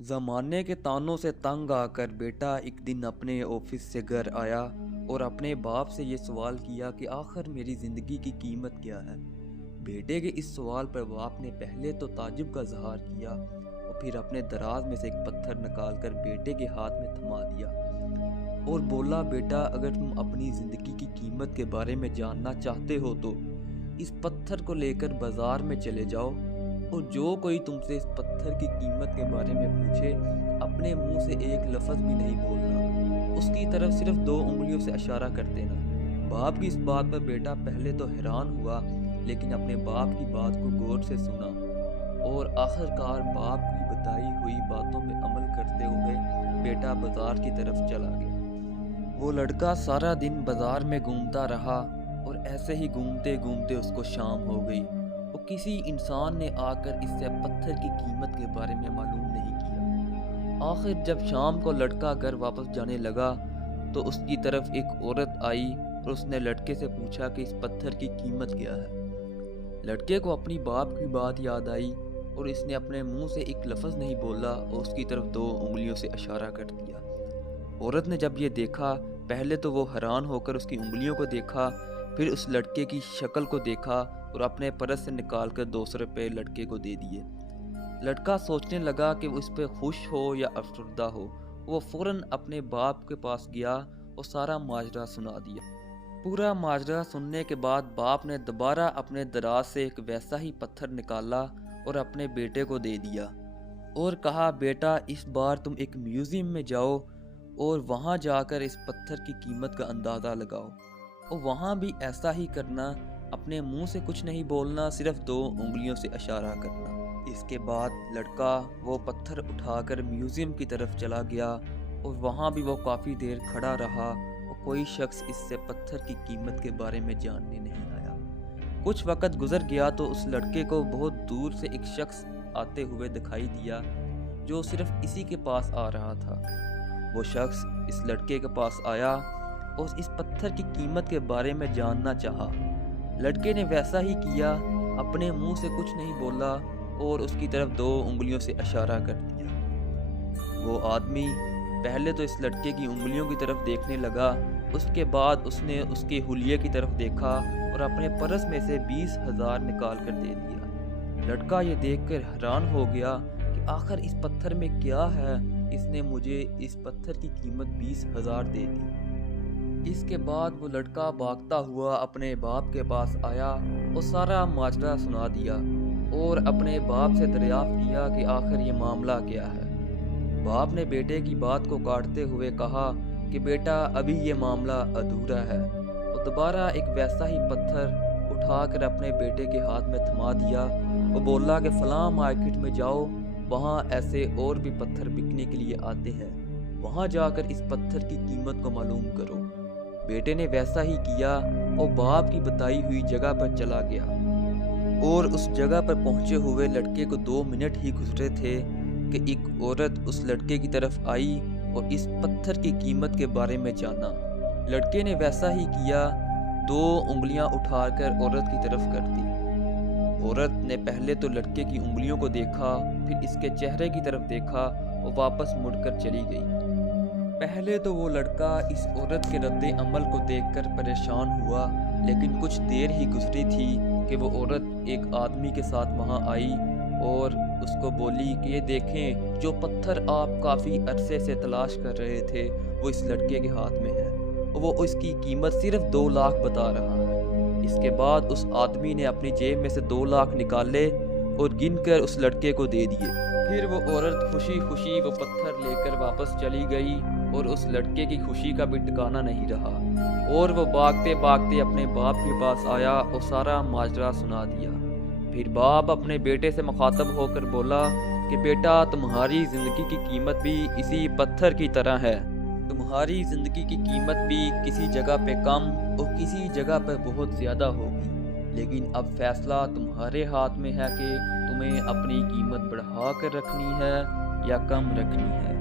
زمانے کے تانوں سے تنگ آ کر بیٹا ایک دن اپنے آفس سے گھر آیا اور اپنے باپ سے یہ سوال کیا کہ آخر میری زندگی کی قیمت کیا ہے۔ بیٹے کے اس سوال پر باپ نے پہلے تو تعجب کا اظہار کیا اور پھر اپنے دراز میں سے ایک پتھر نکال کر بیٹے کے ہاتھ میں تھما دیا اور بولا، بیٹا اگر تم اپنی زندگی کی قیمت کے بارے میں جاننا چاہتے ہو تو اس پتھر کو لے کر بازار میں چلے جاؤ اور جو کوئی تم سے اس پتھر کی قیمت کے بارے میں پوچھے اپنے منہ سے ایک لفظ بھی نہیں بولنا، اس کی طرف صرف 2 انگلیوں سے اشارہ کر دینا۔ باپ کی اس بات پر بیٹا پہلے تو حیران ہوا، لیکن اپنے باپ کی بات کو غور سے سنا اور آخرکار باپ کی بتائی ہوئی باتوں پہ عمل کرتے ہوئے بیٹا بازار کی طرف چلا گیا۔ وہ لڑکا سارا دن بازار میں گھومتا رہا اور ایسے ہی گھومتے گھومتے اس کو شام ہو گئی اور کسی انسان نے آ کر اس سے پتھر کی قیمت کے بارے میں معلوم نہیں کیا۔ آخر جب شام کو لڑکا گھر واپس جانے لگا تو اس کی طرف ایک عورت آئی اور اس نے لڑکے سے پوچھا کہ اس پتھر کی قیمت کیا ہے۔ لڑکے کو اپنی باپ کی بات یاد آئی اور اس نے اپنے منہ سے ایک لفظ نہیں بولا اور اس کی طرف 2 انگلیوں سے اشارہ کر دیا۔ عورت نے جب یہ دیکھا، پہلے تو وہ حیران ہو کر اس کی انگلیوں کو دیکھا، پھر اس لڑکے کی شکل کو دیکھا اور اپنے پرس سے نکال کر 200 روپے لڑکے کو دے دیے۔ لڑکا سوچنے لگا کہ وہ اس پہ خوش ہو یا افسردہ ہو۔ وہ فوراً اپنے باپ کے پاس گیا اور سارا ماجرا سنا دیا۔ پورا ماجرا سننے کے بعد باپ نے دوبارہ اپنے دراز سے ایک ویسا ہی پتھر نکالا اور اپنے بیٹے کو دے دیا اور کہا، بیٹا اس بار تم ایک میوزیم میں جاؤ اور وہاں جا کر اس پتھر کی قیمت کا اندازہ لگاؤ اور وہاں بھی ایسا ہی کرنا، اپنے منہ سے کچھ نہیں بولنا، صرف 2 انگلیوں سے اشارہ کرنا۔ اس کے بعد لڑکا وہ پتھر اٹھا کر میوزیم کی طرف چلا گیا اور وہاں بھی وہ کافی دیر کھڑا رہا اور کوئی شخص اس سے پتھر کی قیمت کے بارے میں جاننے نہیں آیا۔ کچھ وقت گزر گیا تو اس لڑکے کو بہت دور سے ایک شخص آتے ہوئے دکھائی دیا جو صرف اسی کے پاس آ رہا تھا۔ وہ شخص اس لڑکے کے پاس آیا اور اس پتھر کی قیمت کے بارے میں جاننا چاہا۔ لڑکے نے ویسا ہی کیا، اپنے منہ سے کچھ نہیں بولا اور اس کی طرف 2 انگلیوں سے اشارہ کر دیا۔ وہ آدمی پہلے تو اس لڑکے کی انگلیوں کی طرف دیکھنے لگا، اس کے بعد اس نے اس کے حلیے کی طرف دیکھا اور اپنے پرس میں سے 20,000 نکال کر دے دیا۔ لڑکا یہ دیکھ کر حیران ہو گیا کہ آخر اس پتھر میں کیا ہے، اس نے مجھے اس پتھر کی قیمت 20,000 دے دی۔ اس کے بعد وہ لڑکا بھاگتا ہوا اپنے باپ کے پاس آیا اور سارا ماجرا سنا دیا اور اپنے باپ سے دریافت کیا کہ آخر یہ معاملہ کیا ہے۔ باپ نے بیٹے کی بات کو کاٹتے ہوئے کہا کہ بیٹا ابھی یہ معاملہ ادھورا ہے، اور دوبارہ ایک ویسا ہی پتھر اٹھا کر اپنے بیٹے کے ہاتھ میں تھما دیا اور بولا کہ فلاں مارکیٹ میں جاؤ، وہاں ایسے اور بھی پتھر بکنے کے لیے آتے ہیں، وہاں جا کر اس پتھر کی قیمت کو معلوم کرو۔ بیٹے نے ویسا ہی کیا اور باپ کی بتائی ہوئی جگہ پر چلا گیا، اور اس جگہ پر پہنچے ہوئے لڑکے کو 2 منٹ ہی گزرے تھے کہ ایک عورت اس لڑکے کی طرف آئی اور اس پتھر کی قیمت کے بارے میں جانا۔ لڑکے نے ویسا ہی کیا، 2 انگلیاں اٹھا کر عورت کی طرف کر دی۔ عورت نے پہلے تو لڑکے کی انگلیوں کو دیکھا، پھر اس کے چہرے کی طرف دیکھا اور واپس مڑ کر چلی گئی۔ پہلے تو وہ لڑکا اس عورت کے رد عمل کو دیکھ کر پریشان ہوا، لیکن کچھ دیر ہی گزری تھی کہ وہ عورت ایک آدمی کے ساتھ وہاں آئی اور اس کو بولی کہ یہ دیکھیں، جو پتھر آپ کافی عرصے سے تلاش کر رہے تھے وہ اس لڑکے کے ہاتھ میں ہے اور وہ اس کی قیمت صرف 2 لاکھ بتا رہا ہے۔ اس کے بعد اس آدمی نے اپنی جیب میں سے 2 لاکھ نکالے اور گن کر اس لڑکے کو دے دیے۔ پھر وہ عورت خوشی خوشی وہ پتھر لے کر واپس چلی گئی اور اس لڑکے کی خوشی کا بھی ٹھکانہ نہیں رہا، اور وہ بھاگتے بھاگتے اپنے باپ کے پاس آیا اور سارا ماجرا سنا دیا۔ پھر باپ اپنے بیٹے سے مخاطب ہو کر بولا کہ بیٹا تمہاری زندگی کی قیمت بھی اسی پتھر کی طرح ہے، تمہاری زندگی کی قیمت بھی کسی جگہ پہ کم اور کسی جگہ پہ بہت زیادہ ہوگی، لیکن اب فیصلہ تمہارے ہاتھ میں ہے کہ تمہیں اپنی قیمت بڑھا کر رکھنی ہے یا کم رکھنی ہے۔